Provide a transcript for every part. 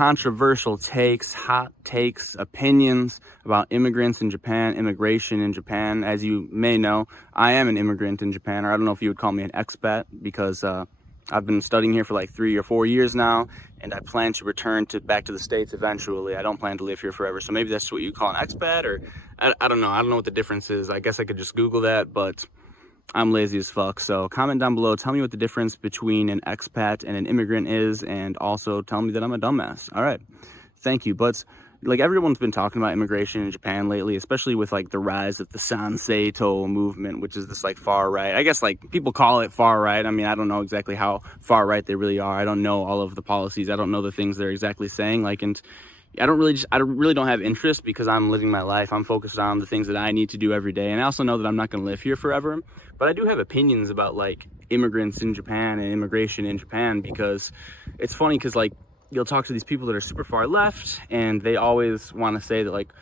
controversial takes, hot takes, opinions about immigrants in Japan, immigration in Japan. As you may know, I am an immigrant in Japan, or I don't know if you would call me an expat, because I've been studying here for like 3 or 4 years now, and I plan to return back to the States eventually. I don't plan to live here forever, so maybe that's what you call an expat, or I don't know. I don't know what the difference is. I guess I could just Google that, but I'm lazy as fuck. So comment down below, tell me what the difference between an expat and an immigrant is, and also tell me that I'm a dumbass. All right, thank you. But like, everyone's been talking about immigration in Japan lately, especially with like the rise of the Sanseito movement, which is this like far right. I guess like people call it far right. I mean, I don't know exactly how far right they really are. I don't know all of the policies. I don't know the things they're exactly saying. Like, and I really don't have interest, because I'm living my life. I'm focused on the things that I need to do every day. And I also know that I'm not going to live here forever, but I do have opinions about like immigrants in Japan and immigration in Japan, because it's funny, because like you'll talk to these people that are super far left, and they always want to say that like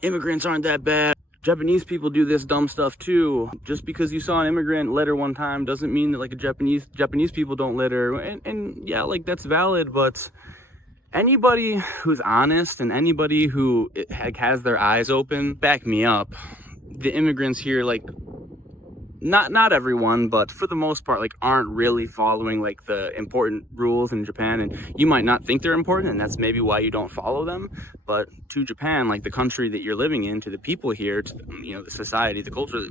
immigrants aren't that bad. Japanese people do this dumb stuff too. Just because you saw an immigrant litter one time doesn't mean that like Japanese people don't litter. And yeah, like that's valid, but anybody who's honest and anybody who has their eyes open, back me up. The immigrants here, like, not everyone, but for the most part, like, aren't really following like the important rules in Japan. And you might not think they're important, and that's maybe why you don't follow them. But to Japan, like the country that you're living in, to the people here, to the society, the culture,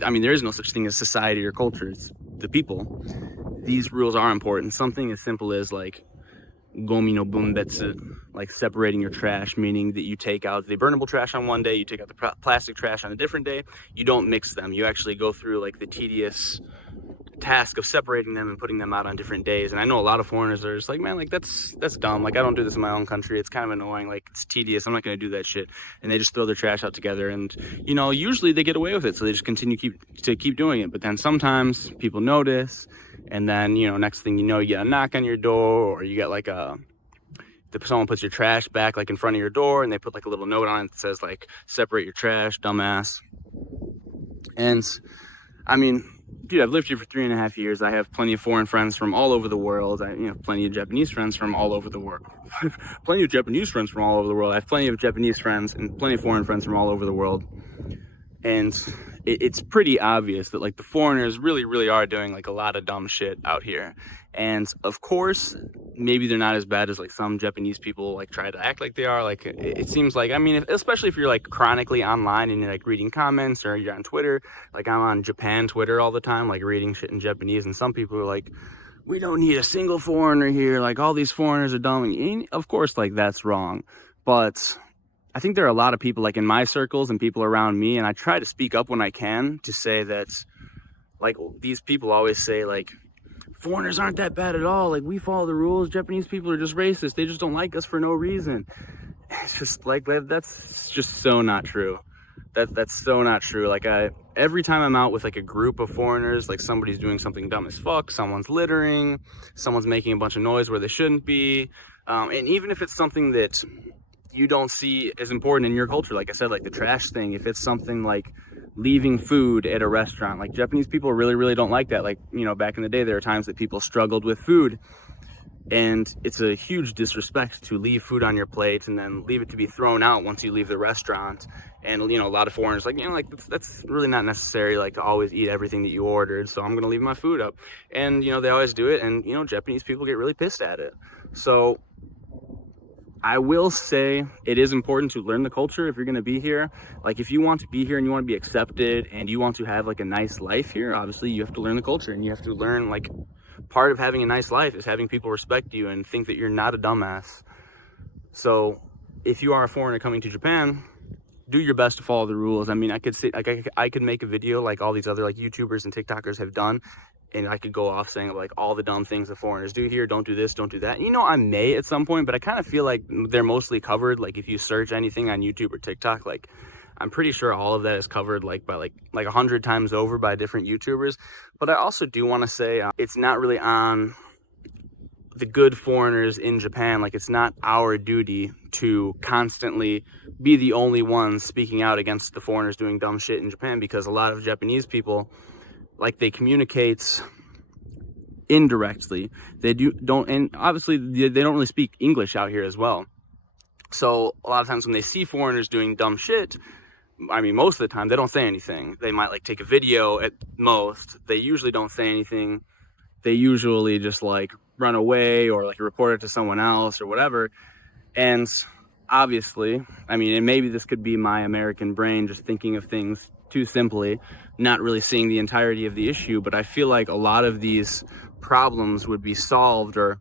I mean, there is no such thing as society or culture. It's the people. These rules are important. Something as simple as like gomi no bunbetsu, like separating your trash, meaning that you take out the burnable trash on one day, you take out the plastic trash on a different day. You don't mix them. You actually go through like the tedious task of separating them and putting them out on different days. And I know a lot of foreigners are just like, man, like that's dumb. Like, I don't do this in my own country. It's kind of annoying. Like, it's tedious. I'm not going to do that shit. And they just throw their trash out together, and usually they get away with it, so they just continue to keep doing it. But then sometimes people notice, and then next thing you know, you get a knock on your door, or you get like someone puts your trash back like in front of your door, and they put like a little note on it that says like, separate your trash, dumbass. And I mean, dude, I've lived here for 3.5 years. I have plenty of foreign friends from all over the world. I have plenty of Japanese friends from all over the world. I have plenty of Japanese friends from all over the world. I have plenty of Japanese friends and plenty of foreign friends from all over the world. And it's pretty obvious that like the foreigners really, really are doing like a lot of dumb shit out here. And of course, maybe they're not as bad as like some Japanese people like try to act like they are. Like, it seems like, I mean, especially if you're like chronically online and you're like reading comments, or you're on Twitter, like I'm on Japan Twitter all the time, like reading shit in Japanese, and some people are like, we don't need a single foreigner here, like all these foreigners are dumb. And of course, like, that's wrong. But I think there are a lot of people like in my circles and people around me, and I try to speak up when I can to say that, like, these people always say like, foreigners aren't that bad at all, like we follow the rules, Japanese people are just racist, they just don't like us for no reason. It's just like, that's just so not true. That's so not true. Like, every time I'm out with like a group of foreigners, like somebody's doing something dumb as fuck, someone's littering, someone's making a bunch of noise where they shouldn't be, and even if it's something that you don't see as important in your culture, like I said, like the trash thing, if it's something like leaving food at a restaurant, like Japanese people really, really don't like that. Like, back in the day, there are times that people struggled with food, and it's a huge disrespect to leave food on your plate and then leave it to be thrown out once you leave the restaurant. And a lot of foreigners like, that's really not necessary, like to always eat everything that you ordered, so I'm gonna leave my food up. And they always do it, and Japanese people get really pissed at it. So I will say it is important to learn the culture if you're going to be here. Like, if you want to be here and you want to be accepted and you want to have like a nice life here, obviously you have to learn the culture, and you have to learn, like, part of having a nice life is having people respect you and think that you're not a dumbass. So if you are a foreigner coming to Japan, do your best to follow the rules. I mean, I could say, like, I could make a video like all these other like YouTubers and TikTokers have done, and I could go off saying like all the dumb things the foreigners do here, don't do this, don't do that. I may at some point, but I kind of feel like they're mostly covered. Like, if you search anything on YouTube or TikTok, like, I'm pretty sure all of that is covered like by like 100 times over by different YouTubers. But I also do want to say it's not really on the good foreigners in Japan. Like, it's not our duty to constantly be the only ones speaking out against the foreigners doing dumb shit in Japan, because a lot of Japanese people, like, they communicate indirectly. They don't, and obviously they don't really speak English out here as well. So a lot of times when they see foreigners doing dumb shit, I mean, most of the time they don't say anything. They might like take a video at most. They usually don't say anything. They usually just like run away or like report it to someone else or whatever. And obviously, I mean, and maybe this could be my American brain just thinking of things too simply, not really seeing the entirety of the issue, but I feel like a lot of these problems would be solved or,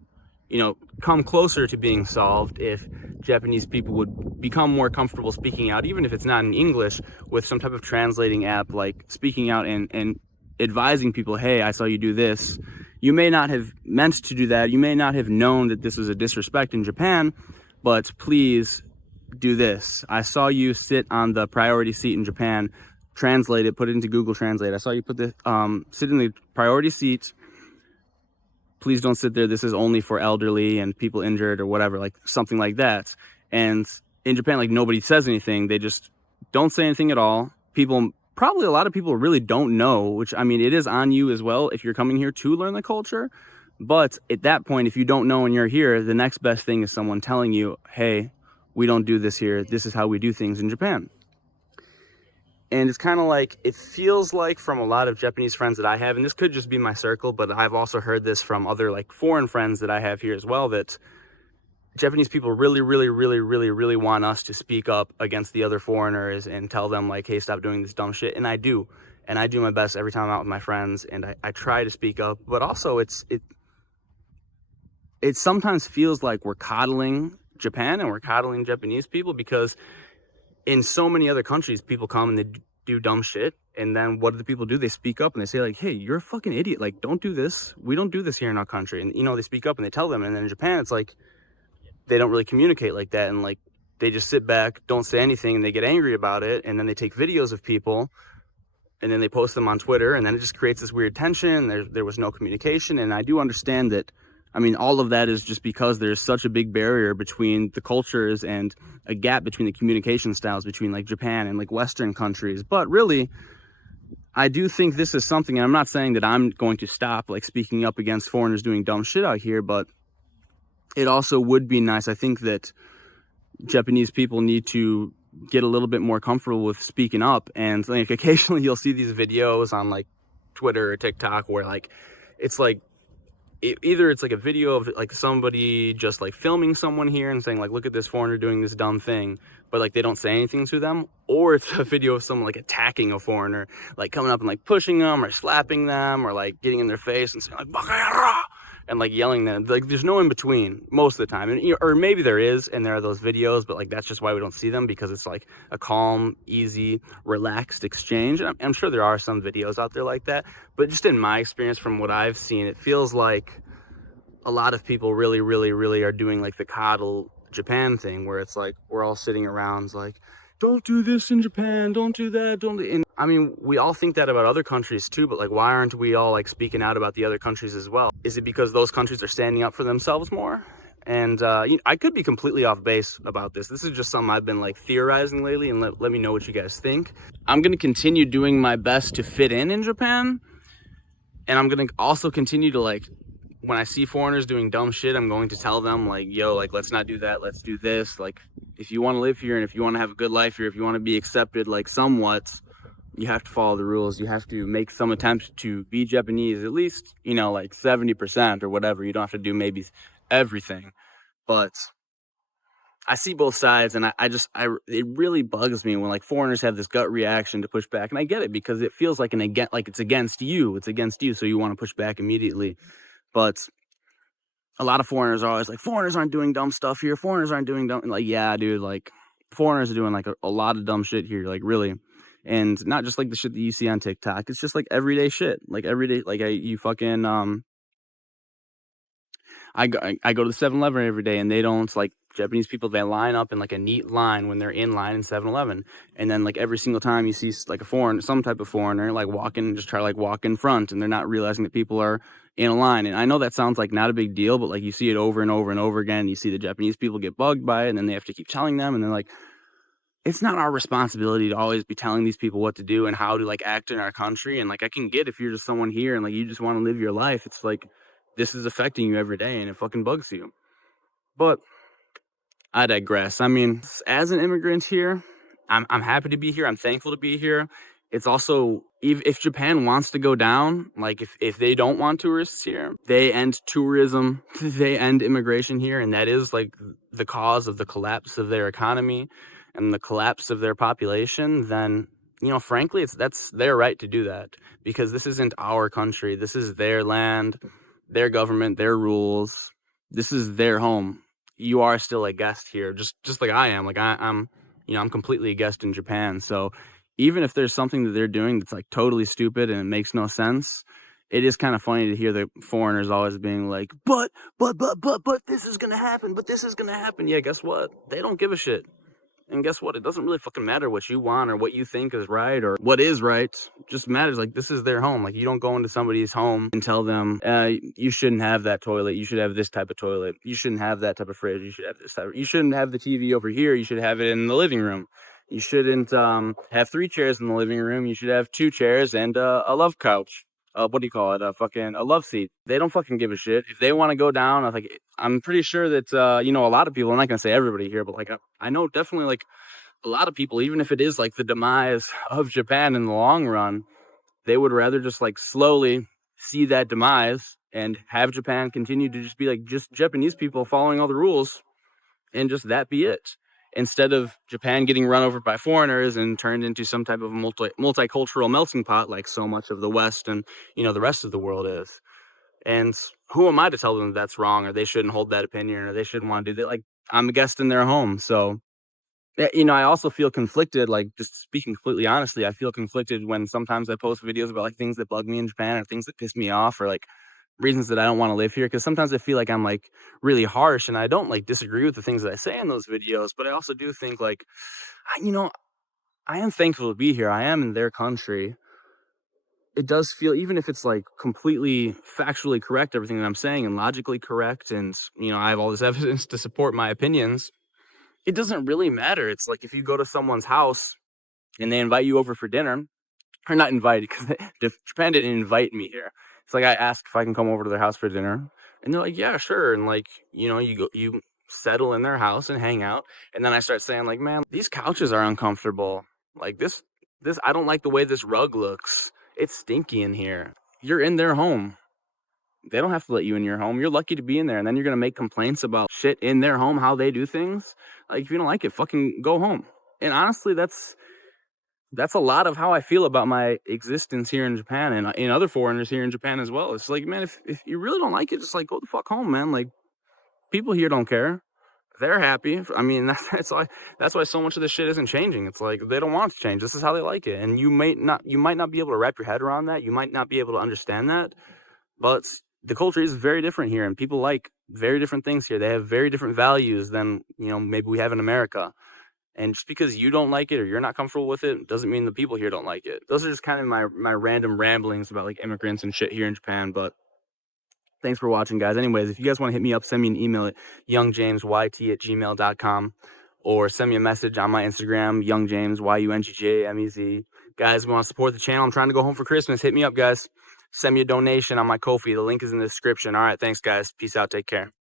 you know, come closer to being solved if Japanese people would become more comfortable speaking out, even if it's not in English, with some type of translating app, like speaking out and advising people, hey, I saw you do this. You may not have meant to do that. You may not have known that this was a disrespect in Japan, but please do this. I saw you sit on the priority seat in Japan. Translate it, put it into Google Translate. I saw you put the sit in the priority seat. Please don't sit there. This is only for elderly and people injured or whatever, like something like that. And in Japan, like nobody says anything. They just don't say anything at all. People, probably a lot of people really don't know, which I mean, it is on you as well if you're coming here to learn the culture. But at that point, if you don't know and you're here, the next best thing is someone telling you, hey, we don't do this here. This is how we do things in Japan. And it's kind of like, it feels like from a lot of Japanese friends that I have, and this could just be my circle, but I've also heard this from other like foreign friends that I have here as well, that Japanese people really, really, really, really, really want us to speak up against the other foreigners and tell them like, hey, stop doing this dumb shit. And I do. And I do my best every time I'm out with my friends, and I try to speak up, but also it sometimes feels like we're coddling Japan and we're coddling Japanese people, because in so many other countries, people come and they do dumb shit. And then what do the people do? They speak up and they say like, hey, you're a fucking idiot. Like, don't do this. We don't do this here in our country. And, you know, they speak up and they tell them. And then in Japan, it's like, they don't really communicate like that. And like, they just sit back, don't say anything, and they get angry about it. And then they take videos of people and then they post them on Twitter. And then it just creates this weird tension. There was no communication. And I do understand that. I mean, all of that is just because there's such a big barrier between the cultures and a gap between the communication styles between like Japan and like Western countries. But really, I do think this is something, and I'm not saying that I'm going to stop like speaking up against foreigners doing dumb shit out here, but it also would be nice. I think that Japanese people need to get a little bit more comfortable with speaking up. And like occasionally you'll see these videos on like Twitter or TikTok where like, it's like, either it's like a video of like somebody just like filming someone here and saying like, look at this foreigner doing this dumb thing, but like they don't say anything to them, or it's a video of someone like attacking a foreigner, like coming up and like pushing them or slapping them or like getting in their face and saying like "Bakayara!" and like yelling them. Like there's no in between most of the time, and or maybe there is, and there are those videos, but like that's just why we don't see them, because it's like a calm, easy, relaxed exchange. And I'm sure there are some videos out there like that, but just in my experience from what I've seen, it feels like a lot of people really, really, really are doing like the coddle Japan thing, where it's like we're all sitting around like, don't do this in Japan, don't do that, don't. And I mean, we all think that about other countries too, but like, why aren't we all like speaking out about the other countries as well? Is it because those countries are standing up for themselves more? And you know, I could be completely off base about this. This is just something I've been like theorizing lately, and let me know what you guys think. I'm going to continue doing my best to fit in Japan, and I'm going to also continue to like, when I see foreigners doing dumb shit, I'm going to tell them like, yo, like, let's not do that. Let's do this. Like, if you want to live here and if you want to have a good life here, if you want to be accepted, like somewhat, you have to follow the rules. You have to make some attempt to be Japanese, at least, you know, like 70% or whatever. You don't have to do maybe everything, but I see both sides, and it really bugs me when like foreigners have this gut reaction to push back. And I get it, because it feels like it's against you. It's against you. So you want to push back immediately. But a lot of foreigners are always like, foreigners aren't doing dumb stuff here. Foreigners aren't doing dumb. And like, yeah, dude, like foreigners are doing like a lot of dumb shit here, like really. And not just like the shit that you see on TikTok. It's just like everyday shit. Like everyday, like you fucking, I go to the 7-Eleven every day, and they don't, like, Japanese people, they line up in like a neat line when they're in line in 7-Eleven. And then like every single time you see like some type of foreigner like walking, and just try to like walk in front, and they're not realizing that people are in a line. And I know that sounds like not a big deal, but like you see it over and over and over again. You see the Japanese people get bugged by it, and then they have to keep telling them, and they're like, it's not our responsibility to always be telling these people what to do and how to like act in our country. And like, I can get if you're just someone here and like you just want to live your life. It's like, this is affecting you every day and it fucking bugs you. But I digress. I mean, as an immigrant here, I'm happy to be here. I'm thankful to be here. It's also, if Japan wants to go down, like if they don't want tourists here, they end tourism, they end immigration here, and that is like the cause of the collapse of their economy and the collapse of their population, then frankly, that's their right to do that, because this isn't our country. This is their land, their government, their rules. This is their home. You are still a guest here, just like I am. Like I'm completely a guest in Japan. So even if there's something that they're doing that's like totally stupid and it makes no sense, it is kind of funny to hear the foreigners always being like, but this is gonna happen, but this is gonna happen. Yeah, guess what? They don't give a shit. And guess what? It doesn't really fucking matter what you want or what you think is right or what is right. It just matters, like, this is their home. Like, you don't go into somebody's home and tell them, you shouldn't have that toilet. You should have this type of toilet. You shouldn't have that type of fridge. You should have this type of, you shouldn't have the TV over here. You should have it in the living room. You shouldn't have 3 chairs in the living room. You should have 2 chairs and a love couch. What do you call it? A love seat. They don't fucking give a shit. If they want to go down, I'm pretty sure that, a lot of people, I'm not going to say everybody here, but like, I know definitely like a lot of people, even if it is like the demise of Japan in the long run, they would rather just like slowly see that demise and have Japan continue to just be like just Japanese people following all the rules and just that be it. Instead of Japan getting run over by foreigners and turned into some type of multicultural melting pot like so much of the West and, the rest of the world is. And who am I to tell them that's wrong or they shouldn't hold that opinion or they shouldn't want to do that? Like, I'm a guest in their home. So, I also feel conflicted, like just speaking completely honestly, I feel conflicted when sometimes I post videos about like things that bug me in Japan or things that piss me off or like reasons that I don't want to live here, because sometimes I feel like I'm like really harsh and I don't like disagree with the things that I say in those videos, but I also do think like I am thankful to be here. I am in their country. It does feel, even if it's like completely factually correct, everything that I'm saying, and logically correct, and I have all this evidence to support my opinions, it doesn't really matter. It's like if you go to someone's house and they invite you over for dinner, or not invited, because Japan didn't invite me here. It's like I asked if I can come over to their house for dinner, and they're like, "Yeah, sure." And like, you settle in their house and hang out, and then I start saying like, "Man, these couches are uncomfortable. Like this, I don't like the way this rug looks. It's stinky in here." You're in their home. They don't have to let you in your home. You're lucky to be in there, and then you're gonna make complaints about shit in their home, how they do things. Like, if you don't like it, fucking go home. And honestly, that's a lot of how I feel about my existence here in Japan and in other foreigners here in Japan as well. It's like, man, if you really don't like it, just like go the fuck home, man. Like, people here don't care. They're happy. I mean, that's why so much of this shit isn't changing. It's like they don't want it to change. This is how they like it, and you might not be able to wrap your head around that. You might not be able to understand that, but the culture is very different here, and people like very different things here. They have very different values than maybe we have in America. And just because you don't like it or you're not comfortable with it doesn't mean the people here don't like it. Those are just kind of my random ramblings about like immigrants and shit here in Japan. But thanks for watching, guys. Anyways, if you guys want to hit me up, send me an email at youngjamesyt@gmail.com or send me a message on my Instagram, youngjames, YUNGJAMEZ. Guys, we want to support the channel. I'm trying to go home for Christmas. Hit me up, guys. Send me a donation on my Ko-fi. The link is in the description. All right, thanks, guys. Peace out. Take care.